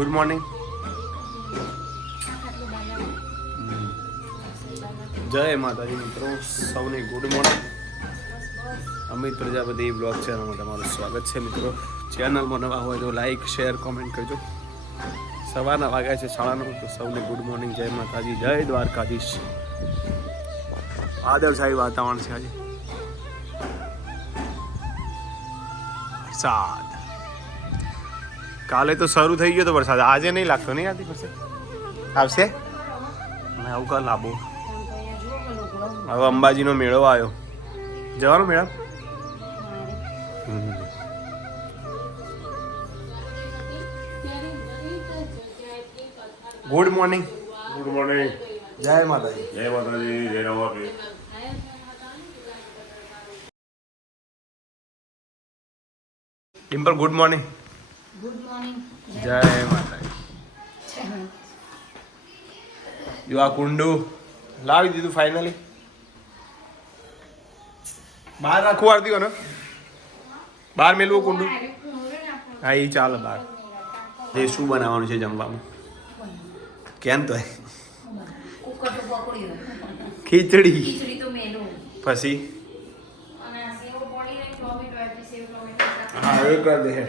Good morning જય માતાજી મિત્રો, સૌને good morning Amit Prajapati blog ચેનલમાં તમારું સ્વાગત છે મિત્રો. ચેનલમાં નવા હોય તો લાઈક શેર કોમેન્ટ કરજો. સવારના વાગ્યા છે શાળાનો, તો સૌને ગુડ મોર્નિંગ જય માતાજી, જય દ્વારકાધીશ. આદરશાહી વાતાવરણ છે આજે. વરસાદ. કાલે તો શરૂ થઈ ગયો તો વરસાદ. આજે નહીં લાગતો નહીં આથી પછી આવશે? મેં આવું કાલ લાબો. હવે અંબાજીનો મેળો આવ્યો. જવાનો મેળા? ગુડ મોર્નિંગ ગુડ મોર્નિંગ જય માતાજી. જય માતાજી જય Nawabi Dimple good morning good morning જય માતાજી. જો આ કુંડુ લાવી દીધું ફાઇનલી બહાર રાખવું આરતી ને બહાર મેલવું કુંડુ. હા એ ચાલે બહાર. જે શું બનાવવાનું છે જમવામાં? કેમ તો કુકર તો પકડ્યું ખીચડી. ખીચડી તો મેલું પછી? અને આ સેવ પડી રહી ટોમેટો આપી સેવ ટોમેટો હા એ કરી દે.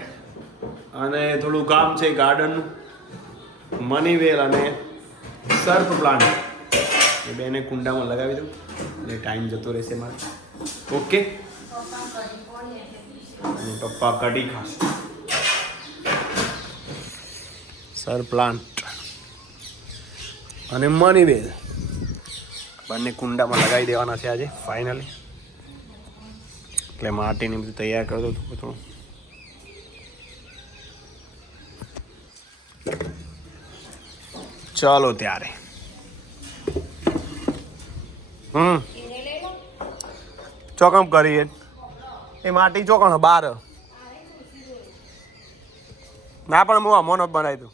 અને થોડું કામ છે ગાર્ડનનું મની વેલ અને સર્પ પ્લાન્ટ એ બેને કુંડામાં લગાવી દઉં. એટલે ટાઈમ જતો રહેશે મારે. ઓકે? અને પપ્પા કઢી ખાશે. સર પ્લાન્ટ અને મની વેલ બંને કુંડામાં લગાવી દેવાના છે આજે ફાઇનલી એટલે માટીને બધું તૈયાર કરતો દઉં થોડું. ચાલો ત્યારે. હમ. ચોકમ કરીએ. એ માટી ચોકણ બાર. ના, પણ હું અમોનો બનાવી દઉં.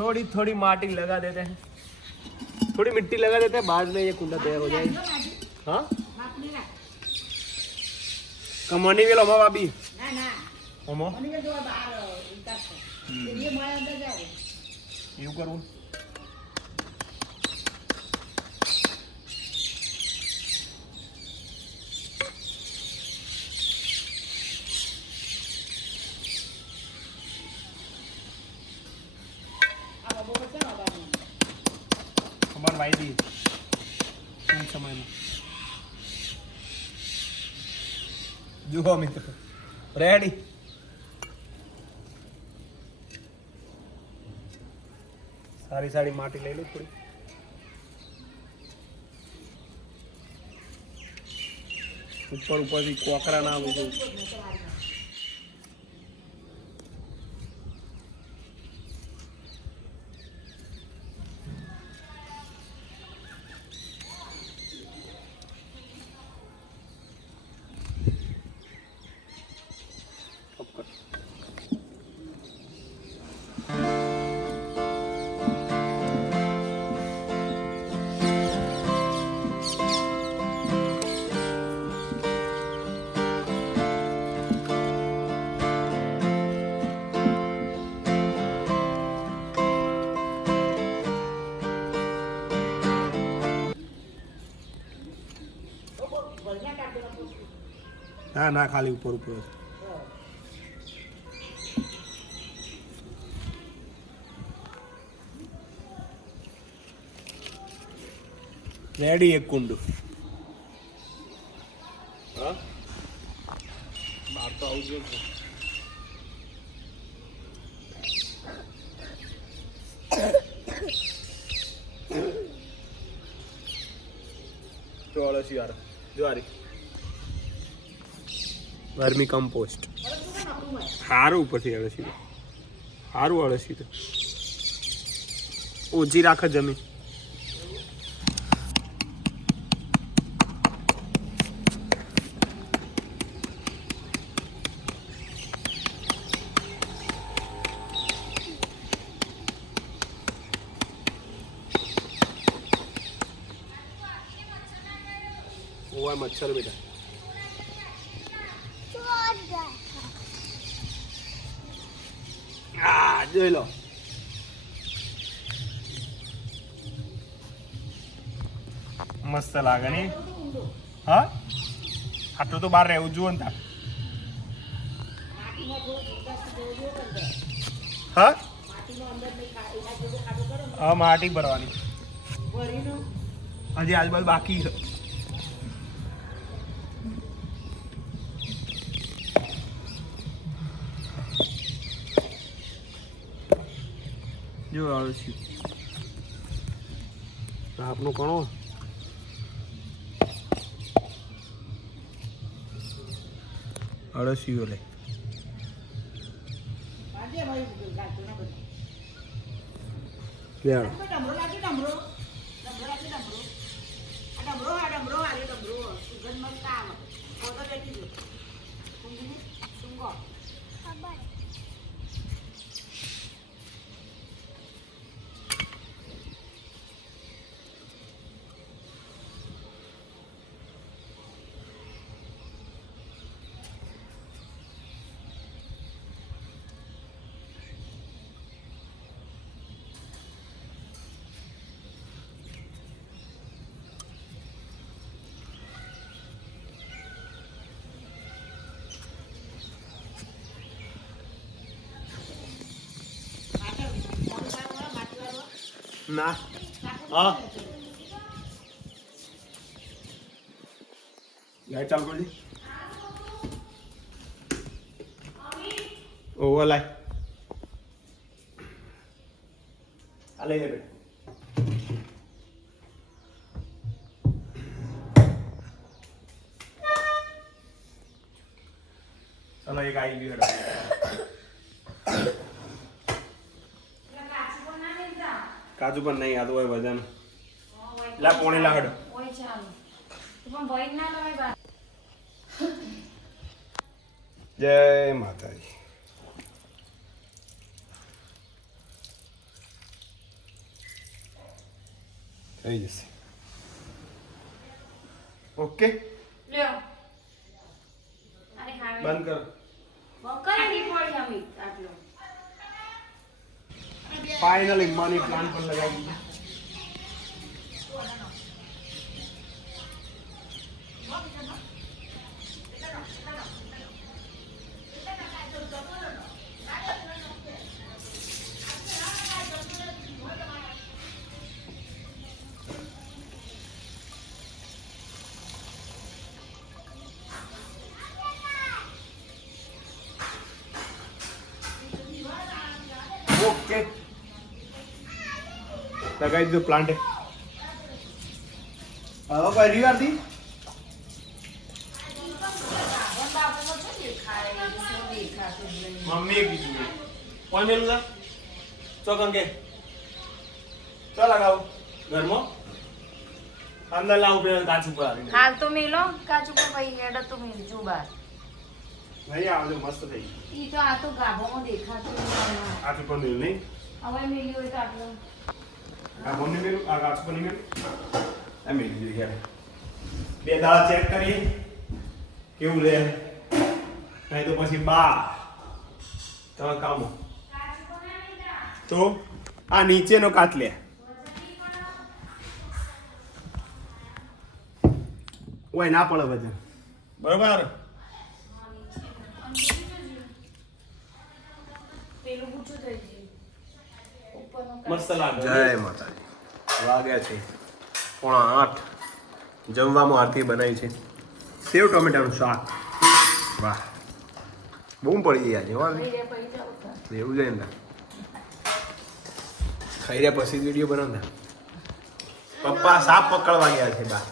थोड़ी थोड़ी माटी लगा देते हैं थोड़ी मिट्टी लगा देते हैं बाद में ये कुंडा तैयार हो जाएगा हाँ બાપની ના कमनी वेलो हमारा अभी ના ના હમો મને જો બહાર ઉતાર એ મળે અંદર જાય એવું કરવું અમાર વાયદી ટૂંક સમયમાં? જુઓ મિત્ર. રેડી સારી સારી માટી લઈ લો થોડી. ઉપર ઉપરથી કોકરા ના આવે ના ના ખાલી ઉપર ઉપર રેડી એક કુંડું. હા? બહાર તો આવું જોઈએ ને. જો અળસી વાળો જો આરી વર્મી કમ્પોસ્ટ. સારું ઉપરથી અળસી સારું અળસી તો ઓછી રાખે જમીન. મચ્છર બેટા. જોઈ લો. મસ્ત લાગે ને હા? આટલું તો બહાર રહેવું જુઓ ને તા હા? હા, માટી ભરવાની. હજી આજુબાજુ બાકી છે. જો અળસી આપનો કણો અળસીઓ લે. લેણ ના હા લાઈટ ચાલુ કરી ઓવર લાઈ આ લઈ લે બેટા. ચલો એક આવી ગયું હેડો. એટલે કાચું પણ ના લેતા. કાજુ પણ નહીં આદુ હોય વજન લા પોણે લા હડ. હોય ચાલો. તો પણ ભય ના લવાય બા. જય માતાજી થઈ જશે ઓકે. બંધ કર બકરાની પડી આવી આટલો. ફાઇનલી મની પ્લાન્ટ પર લગાવી દીધા ઓકે લગાવી દીધું પ્લાન્ટ હવે પણ દેખાતું જ નહીં. મમ્મીએ કીધું કોણ મેલું ચોકન કે ચો લગાવો ઘરમાં અંદર લાવું પેલા કાચું પર આવીને હાલ તો મેલો કાચું પર ભાઈ હેડ તો મેલજો બાર નહીં આવજો મસ્ત થઈ ઈ તો આ તો ગાભોમાં દેખાતું નહીં. કાચું પર મેલું નહીં હવે મેલ્યું હોય તો આટલું આ મમ્મી મેલું આ કાચું બની મેલું આ મેલી દીધી યાર. બે દાળ ચેક કરીએ. કેવું લે? નહીં તો પછી બા તમે કામો તો આ નીચેનો કાચ લે. ઓય, ના પડે વજન. બરોબર પેલું પૂછું થઈ ગયું ઉપરનું મસ્ત લાગે જય માતાજી. વાગ્યા છે પોણા આઠ. જમવામાં આરતી બનાવી છે. સેવ ટોમેટાનું શાક. વાહ. બહુ પડી ગયા છે વાહ. એવું જાય ને ખાઈ રહ્યા પછી વીડિયો બનાવ પપ્પા સાપ પકડવા ગયા છે બા.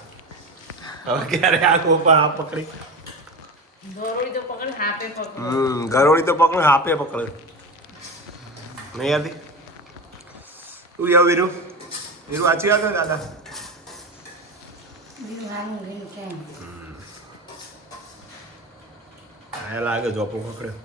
હવે ક્યારે આ પપ્પા આ પકડી? ગરોળી તો પકડ હાપે પકડ. હમ ગરોળી તો પકડે હાપે પકડે. નહીં યાદી તું આવ વીરુ. વીરુ વાંચી આવ્યો દાદા? આયા લાગે જોપો પકડ્યો